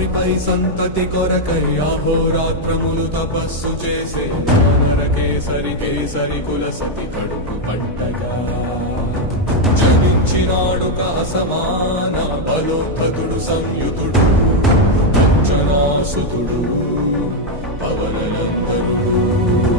రాత్రిపై సంతతి కొరకై అహోరాత్రములు తపస్సు చేసే వానర కేసరి కేసరి కుల సతి కడుపు పట్టగా జనించినాడుక అసమాన బలోద్ధతుడు సంయుతుడు అంజనాసుతుడు పవననందనుడు.